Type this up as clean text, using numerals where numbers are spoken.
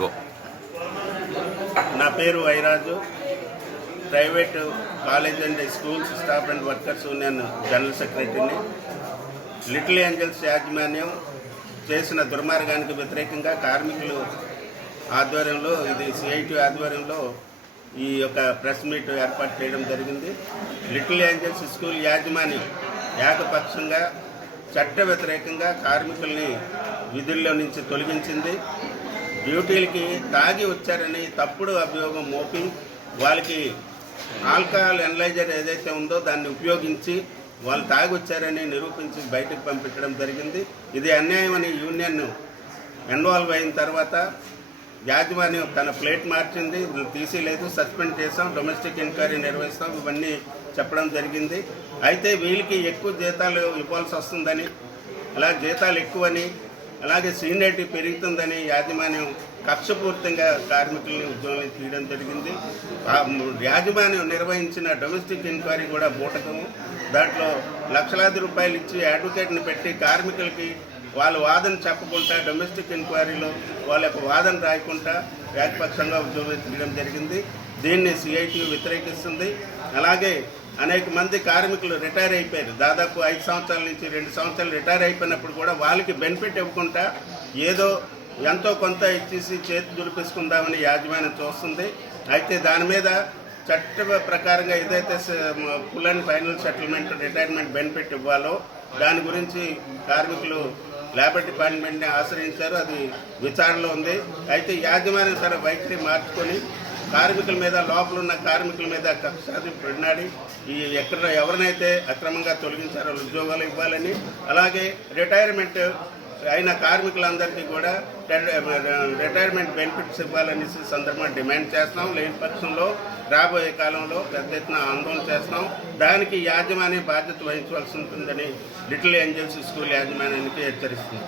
Go. నా పేరు Vairaju, private college and schools staff and workers union general సెక్రటరీని. Little angels యాజమాన్యం చేసిన దుర్మార్గానికి వ్యతిరేకంగా కార్మికులు ఆధ్వర్యంలో, ఇది సిఐటి ఆధ్వర్యంలో ఈ యొక్క ప్రెస్ మీట్ ఏర్పాటు చేయడం జరిగింది. లిటిల్ ఏంజల్స్ స్కూల్ యాజమాన్యం ఏకపక్షంగా చట్ట వ్యతిరేకంగా కార్మికుల్ని విధుల్లో నుంచి తొలగించింది. డ్యూటీలకి తాగి వచ్చారని తప్పుడు అభియోగం మోపి వాళ్ళకి ఆల్కహాల్ ఎనలైజర్ ఏదైతే ఉందో దాన్ని ఉపయోగించి వాళ్ళు తాగి వచ్చారని నిరూపించి బయటకు పంపించడం జరిగింది. ఇది అన్యాయమని యూనియన్ ఇన్వాల్వ్ అయిన తర్వాత యాజమాన్యం తన ప్లేట్ మార్చింది, తీసేయలేదు, సస్పెండ్ చేసాం, డొమెస్టిక్ ఎంక్వైరీ నిర్వహిస్తాం, ఇవన్నీ చెప్పడం జరిగింది. అయితే వీళ్ళకి ఎక్కువ జీతాలు ఇవ్వాల్సి వస్తుందని, అలా జీతాలు ఎక్కువని, అలాగే సీనియారిటీ పెరుగుతుందని యాజమాన్యం కక్షపూర్తంగా కార్మికుల్ని ఉద్యోగాలు తీయడం జరిగింది. యాజమాన్యం నిర్వహించిన డొమెస్టిక్ ఎంక్వైరీ కూడా బూటకము. దాంట్లో లక్షలాది రూపాయలు ఇచ్చి అడ్వకేట్ని పెట్టి కార్మికులకి వాళ్ళ వాదన చెప్పకుండా, డొమెస్టిక్ ఎంక్వైరీలో వాళ్ళ యొక్క వాదన రాయకుండా ఏకపక్షంగా ఉద్యోగాలు తీయడం జరిగింది. దీన్ని సిఐటి వ్యతిరేకిస్తుంది. అలాగే అనేక మంది కార్మికులు రిటైర్ అయిపోయారు. దాదాపు 5 సంవత్సరాల నుంచి 2 సంవత్సరాలు రిటైర్ అయిపోయినప్పుడు కూడా వాళ్ళకి బెనిఫిట్ ఇవ్వకుండా ఏదో ఎంతో కొంత ఇచ్చేసి చేతి దులిపేసుకుందామని యాజమాన్యం చూస్తుంది. అయితే దాని మీద చట్ట ప్రకారంగా ఏదైతే full and final settlement retirement benefit ఇవ్వాలో దాని గురించి కార్మికులు లేబర్ డిపార్ట్మెంట్ని ఆశ్రయించారు. అది విచారణలో ఉంది. అయితే యాజమాన్యం తన వైఖరి మార్చుకొని కార్మికుల మీద, లోపల ఉన్న కార్మికుల మీద కక్షాది పడినాడి ఎవరినైతే అక్రమంగా తొలగించారో ఉద్యోగాలు ఇవ్వాలని, అలాగే రిటైర్మెంట్ అయిన కార్మికులందరికీ కూడా రిటైర్మెంట్ బెనిఫిట్స్ ఇవ్వాలని సందర్భంగా డిమాండ్ చేస్తున్నాం. లేని పక్షంలో రాబోయే కాలంలో పెద్ద ఎత్తున ఆందోళన చేస్తున్నాం. దానికి యాజమాన్య బాధ్యత వహించవలసి ఉంటుందని లిటిల్ ఏంజల్స్ స్కూల్ యాజమాన్యానికి హెచ్చరిస్తుంది.